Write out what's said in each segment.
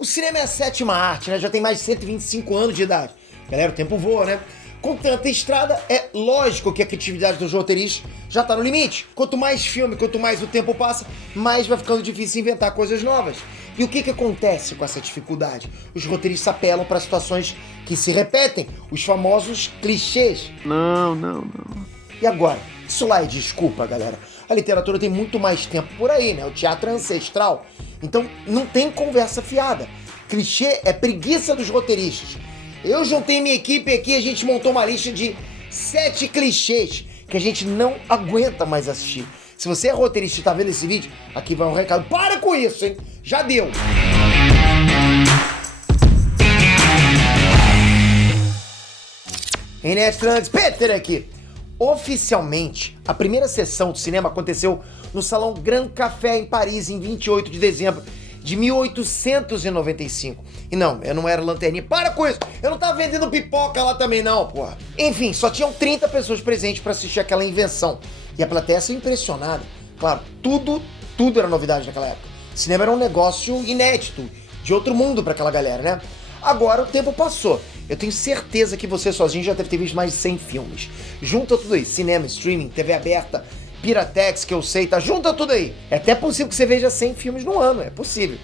O cinema é a sétima arte, né? Já tem mais de 125 anos de idade. Galera, o tempo voa, né? Com tanta estrada, é lógico que a criatividade dos roteiristas já tá no limite. Quanto mais filme, quanto mais o tempo passa, mais vai ficando difícil inventar coisas novas. E o que acontece com essa dificuldade? Os roteiristas apelam para situações que se repetem, os famosos clichês. Não. E agora? Isso lá é desculpa, galera. A literatura tem muito mais tempo por aí, né? O teatro é ancestral. Então não tem conversa fiada. Clichê é preguiça dos roteiristas. Eu juntei minha equipe aqui, a gente montou uma lista de 7 clichês que a gente não aguenta mais assistir. Se você é roteirista e tá vendo esse vídeo, aqui vai um recado. Para com isso, hein? Já deu! Inês Trunks, Peter aqui. Oficialmente, a primeira sessão de cinema aconteceu no Salão Grand Café em Paris, em 28 de dezembro de 1895. E não, eu não era lanterninha. Para com isso! Eu não tava vendendo pipoca lá também não, porra. Enfim, só tinham 30 pessoas presentes pra assistir aquela invenção. E a plateia saiu impressionada. Claro, tudo era novidade naquela época. Cinema era um negócio inédito, de outro mundo pra aquela galera, né? Agora o tempo passou. Eu tenho certeza que você sozinho já deve ter visto mais de 100 filmes. Junta tudo aí, cinema, streaming, TV aberta, Piratex, que eu sei, tá? Junta tudo aí. É até possível que você veja 100 filmes no ano, é possível.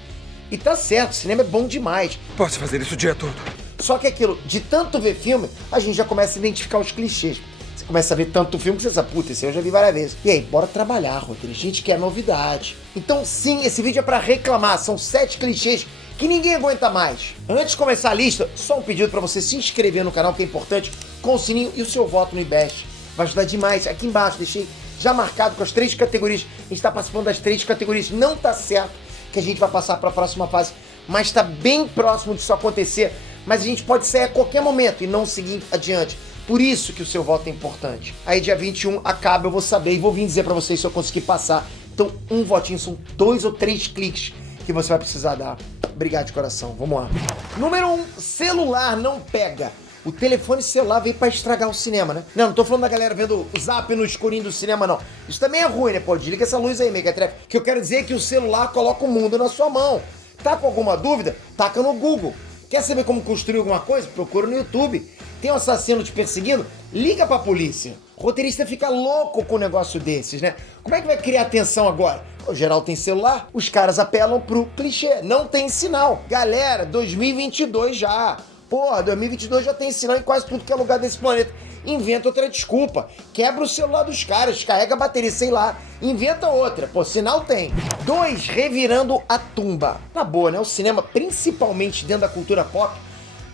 E tá certo, cinema é bom demais. Posso fazer isso o dia todo. Só que aquilo, de tanto ver filme, a gente já começa a identificar os clichês. Você começa a ver tanto filme que você sabe, puta, esse eu já vi várias vezes. E aí, bora trabalhar, roteiro. A gente quer novidade. Então sim, esse vídeo é pra reclamar. São 7 clichês que ninguém aguenta mais. Antes de começar a lista, só um pedido pra você se inscrever no canal, que é importante, com o sininho e o seu voto no IBEST. Vai ajudar demais. Aqui embaixo, deixei já marcado com as 3 categorias. A gente tá participando das 3 categorias. Não tá certo que a gente vai passar para a próxima fase, mas está bem próximo disso acontecer, mas a gente pode sair a qualquer momento e não seguir adiante. Por isso que o seu voto é importante. Aí dia 21 acaba, eu vou saber e vou vir dizer para vocês se eu conseguir passar. Então um votinho são 2 ou 3 cliques que você vai precisar dar. Obrigado de coração, vamos lá. Número 1, celular não pega. O telefone celular veio pra estragar o cinema, né? Não tô falando da galera vendo o zap no escurinho do cinema, não. Isso também é ruim, né? Pô, desliga essa luz aí, Mequetrefe. O que eu quero dizer é que o celular coloca o mundo na sua mão. Tá com alguma dúvida? Taca no Google. Quer saber como construir alguma coisa? Procura no YouTube. Tem um assassino te perseguindo? Liga pra polícia. O roteirista fica louco com um negócio desses, né? Como é que vai criar atenção agora? O geral tem celular, os caras apelam pro clichê. Não tem sinal. Galera, 2022 já. Porra, 2022 já tem sinal em quase tudo que é lugar desse planeta. Inventa outra desculpa. Quebra o celular dos caras, descarrega a bateria, sei lá. Inventa outra. Pô, sinal tem. 2, revirando a tumba. Na boa, né? O cinema, principalmente dentro da cultura pop,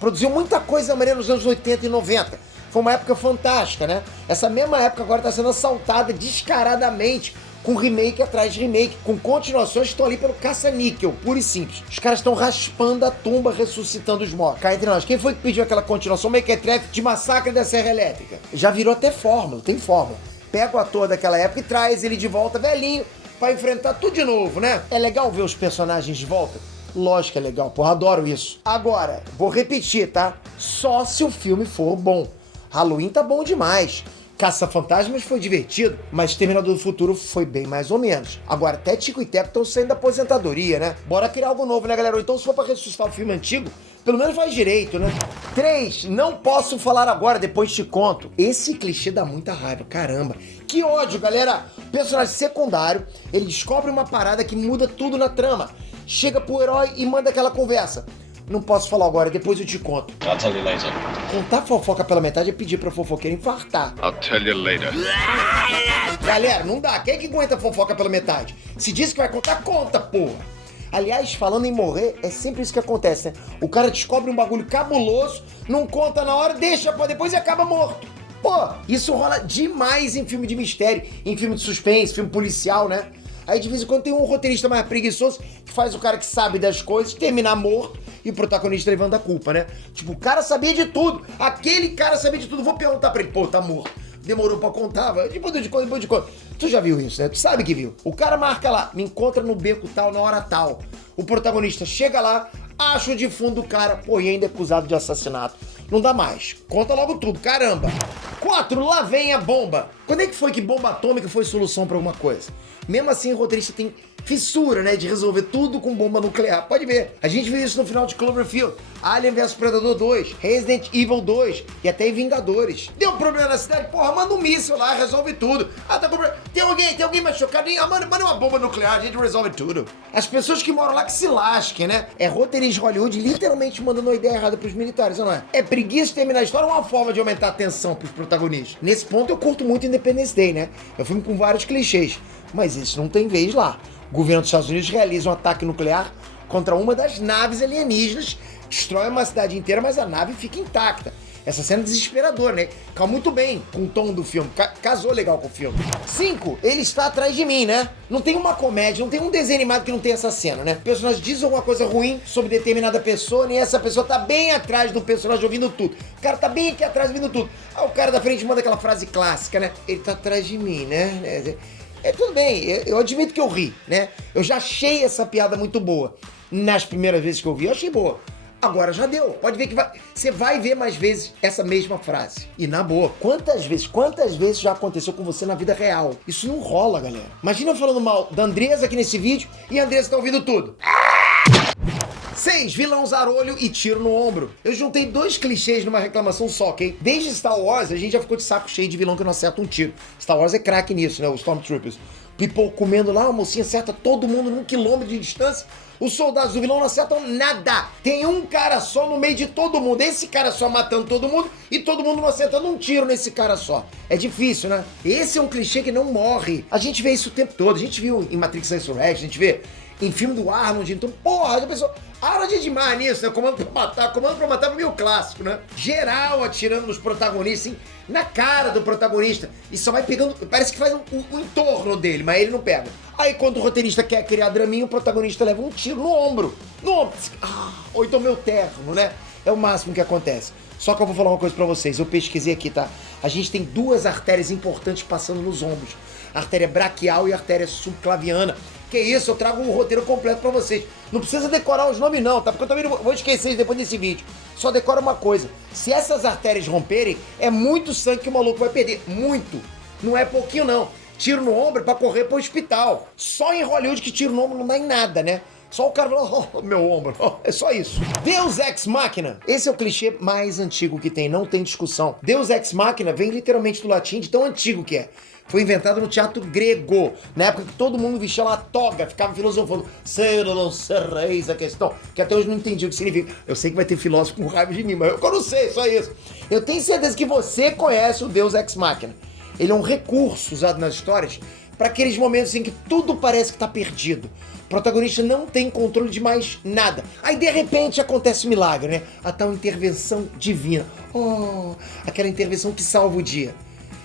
produziu muita coisa maneira nos anos 80 e 90. Foi uma época fantástica, né? Essa mesma época agora tá sendo assaltada descaradamente, com remake atrás de remake, com continuações que estão ali pelo caça-níquel, puro e simples. Os caras estão raspando a tumba, ressuscitando os mortos. Cá entre nós, quem foi que pediu aquela continuação Mequetrefe de Massacre da Serra Elétrica? Já virou até fórmula, tem fórmula. Pega o ator daquela época e traz ele de volta, velhinho, pra enfrentar tudo de novo, né? É legal ver os personagens de volta? Lógico que é legal, porra, adoro isso. Agora, vou repetir, tá? Só se o filme for bom. Halloween tá bom demais. Caça-Fantasmas foi divertido, mas Terminador do Futuro foi bem mais ou menos. Agora, até Tico e Teco estão saindo da aposentadoria, né? Bora criar algo novo, né, galera? Ou então, se for pra ressuscitar o filme antigo, pelo menos faz direito, né? 3, não posso falar agora, depois te conto. Esse clichê dá muita raiva, caramba. Que ódio, galera! Personagem secundário, ele descobre uma parada que muda tudo na trama. Chega pro herói e manda aquela conversa. Não posso falar agora, depois eu te conto. I'll tell you later. Contar fofoca pela metade é pedir pra fofoqueiro infartar. I'll tell you later. Galera, não dá. Quem é que aguenta fofoca pela metade? Se diz que vai contar, conta, porra. Aliás, falando em morrer, é sempre isso que acontece, né? O cara descobre um bagulho cabuloso, não conta na hora, deixa pra depois e acaba morto. Pô, isso rola demais em filme de mistério, em filme de suspense, filme policial, né? Aí de vez em quando tem um roteirista mais preguiçoso que faz o cara que sabe das coisas terminar morto e o protagonista levando a culpa, né? Tipo, o cara sabia de tudo. Aquele cara sabia de tudo. Vou perguntar pra ele, pô, tá morto. Demorou pra contar, depois de conta. Tu já viu isso, né? Tu sabe que viu. O cara marca lá, me encontra no beco tal, na hora tal. O protagonista chega lá, acha o defunto do cara, pô, e ainda é acusado de assassinato. Não dá mais. Conta logo tudo, caramba. 4, lá vem a bomba. Quando é que foi que bomba atômica foi solução pra alguma coisa? Mesmo assim, o roteirista tem fissura, né, de resolver tudo com bomba nuclear. Pode ver. A gente viu isso no final de Cloverfield, Alien vs Predador 2, Resident Evil 2 e até em Vingadores. Deu problema na cidade, porra, manda um míssil lá, resolve tudo. Ah, tá com problema. Tem alguém machucado? Manda uma bomba nuclear, a gente resolve tudo. As pessoas que moram lá que se lasquem, né? É roteirista de Hollywood literalmente mandando uma ideia errada pros militares, não é? É preguiça de terminar a história, uma forma de aumentar a tensão pros protagonistas. Nesse ponto eu curto muito Independence Day, né? É um filme com vários clichês, mas isso não tem vez lá. O governo dos Estados Unidos realiza um ataque nuclear contra uma das naves alienígenas, destrói uma cidade inteira, mas a nave fica intacta. Essa cena é desesperadora, né? Caiu muito bem com o tom do filme, casou legal com o filme. 5, ele está atrás de mim, né? Não tem uma comédia, não tem um desenho animado que não tem essa cena, né? O personagem diz alguma coisa ruim sobre determinada pessoa e essa pessoa tá bem atrás do personagem ouvindo tudo. O cara tá bem aqui atrás ouvindo tudo. Aí o cara da frente manda aquela frase clássica, né? Ele tá atrás de mim, né? Tudo bem, eu admito que eu ri, né? Eu já achei essa piada muito boa. Nas primeiras vezes que eu vi, eu achei boa. Agora já deu. Pode ver que você vai ver mais vezes essa mesma frase. E na boa, quantas vezes já aconteceu com você na vida real? Isso não rola, galera. Imagina eu falando mal da Andresa aqui nesse vídeo e a Andresa tá ouvindo tudo. 6, vilão zarolho e tiro no ombro. Eu juntei 2 clichês numa reclamação só, ok? Desde Star Wars, a gente já ficou de saco cheio de vilão que não acerta um tiro. Star Wars é craque nisso, né? Os Stormtroopers. People comendo lá, a mocinha acerta todo mundo num quilômetro de distância. Os soldados do vilão não acertam nada. Tem um cara só no meio de todo mundo. Esse cara só matando todo mundo e todo mundo não acertando um tiro nesse cara só. É difícil, né? Esse é um clichê que não morre. A gente vê isso o tempo todo. A gente viu em Matrix Resurrection, a gente vê em filme do Arnold. Então, porra, a pessoa... Arnold é demais nisso, né? Comando pra matar é meio clássico, né? Geral atirando nos protagonistas, assim, na cara do protagonista. E só vai pegando, parece que faz um entorno dele, mas ele não pega. Aí quando o roteirista quer criar draminha, o protagonista leva um tiro no ombro. Ou então meu terno, né? É o máximo que acontece. Só que eu vou falar uma coisa pra vocês, eu pesquisei aqui, tá? A gente tem 2 artérias importantes passando nos ombros. A artéria braquial e a artéria subclaviana. Que isso, eu trago um roteiro completo pra vocês. Não precisa decorar os nomes não, tá? Porque eu também não vou esquecer depois desse vídeo. Só decora uma coisa. Se essas artérias romperem, é muito sangue que o maluco vai perder. Muito. Não é pouquinho não. Tiro no ombro pra correr pro hospital. Só em Hollywood que tiro no ombro não dá em nada, né? Só o cara fala, meu ombro. É só isso. Deus Ex Machina. Esse é o clichê mais antigo que tem, não tem discussão. Deus Ex Machina vem literalmente do latim, de tão antigo que é. Foi inventado no teatro grego, na época que todo mundo vestia lá a toga, ficava filosofando, ser ou não ser eis a questão, que até hoje não entendi o que significa. Eu sei que vai ter filósofo com raiva de mim, mas eu não sei, só isso. Eu tenho certeza que você conhece o Deus Ex Machina. Ele é um recurso usado nas histórias para aqueles momentos em que tudo parece que tá perdido. O protagonista não tem controle de mais nada. Aí de repente acontece um milagre, né? A tal intervenção divina. Oh, aquela intervenção que salva o dia.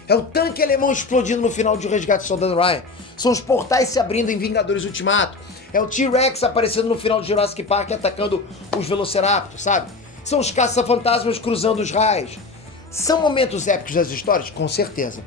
É o tanque alemão explodindo no final de O Resgate do Soldado Ryan. São os portais se abrindo em Vingadores Ultimato. É o T-Rex aparecendo no final de Jurassic Park atacando os Velociraptors, sabe? São os caça-fantasmas cruzando os raios. São momentos épicos das histórias? Com certeza.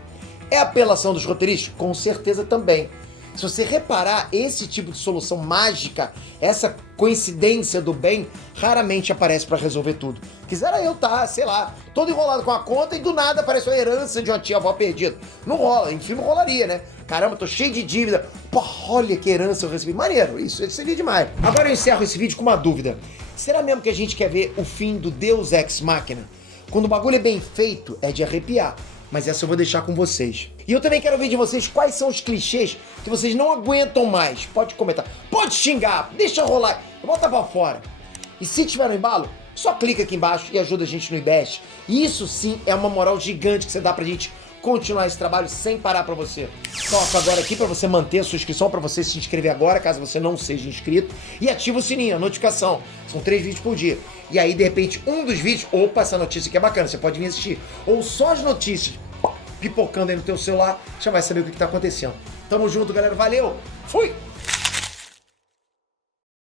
É a apelação dos roteiristas? Com certeza também. Se você reparar, esse tipo de solução mágica, essa coincidência do bem, raramente aparece pra resolver tudo. Quisera eu tá, sei lá, todo enrolado com a conta e do nada aparece uma herança de uma tia-avó perdida. Não rola, em filme rolaria, né? Caramba, tô cheio de dívida. Pô, olha que herança eu recebi. Maneiro, isso seria demais. Agora eu encerro esse vídeo com uma dúvida. Será mesmo que a gente quer ver o fim do Deus Ex Machina? Quando o bagulho é bem feito, é de arrepiar. Mas essa eu vou deixar com vocês. E eu também quero ver de vocês quais são os clichês que vocês não aguentam mais. Pode comentar, pode xingar, deixa rolar, bota pra fora. E se tiver no embalo, só clica aqui embaixo e ajuda a gente no IBEST. E isso sim é uma moral gigante que você dá pra gente continuar esse trabalho sem parar pra você. Toca agora aqui pra você manter a sua inscrição, pra você se inscrever agora, caso você não seja inscrito. E ativa o sininho, a notificação. São 3 vídeos por dia. E aí, de repente, um dos vídeos, opa, essa notícia que é bacana, você pode vir assistir. Ou só as notícias pipocando aí no teu celular, já vai saber o que tá acontecendo. Tamo junto, galera. Valeu! Fui!